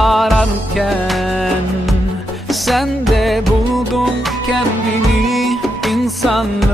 ararken Sen de buldun kendini insanla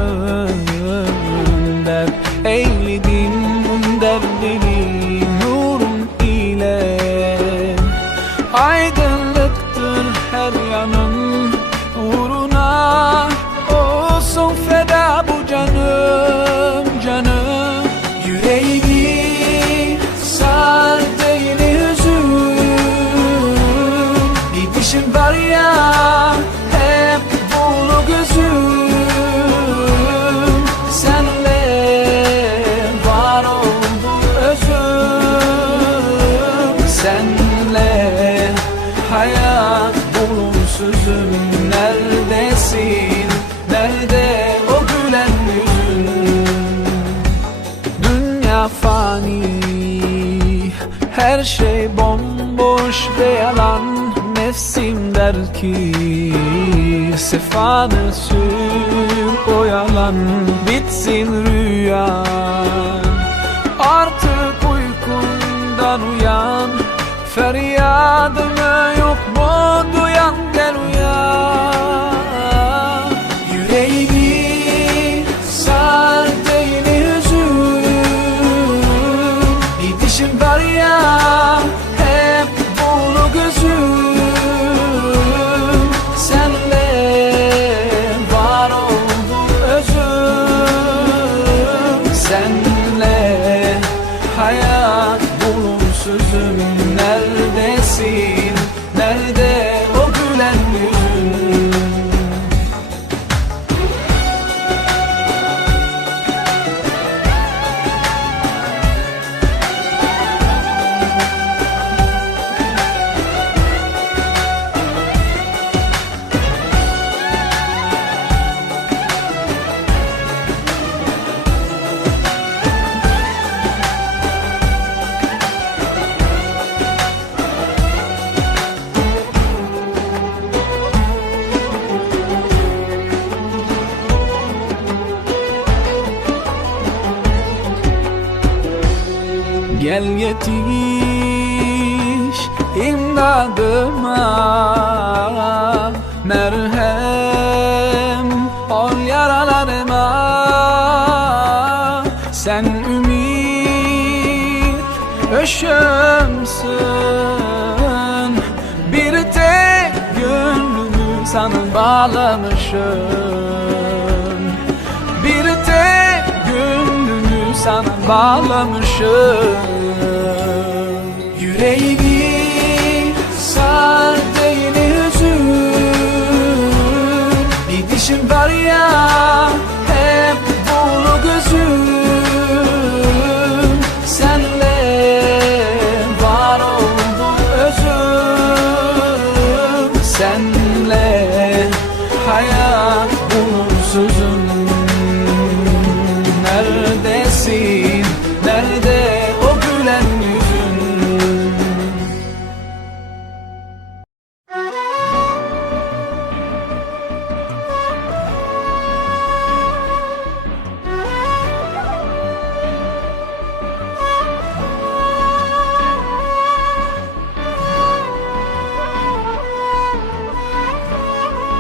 hayat bulunsuzum Neredesin? Nerede o gülen yüzün? Dünya fani Her şey bomboş ve yalan. Nefsim der ki Sefanı sür o yalan Bitsin rüyan Artık uykundan uyan Feryadımı yok bulunsuzum Gel yetiş imdadıma. Merhem ol yaralarıma. Sen ümit ışığımsın Bir tek gönlümü sana bağlamışım sen bağlamışım. Yüreğimi sar değil üzün Bir dişim var ya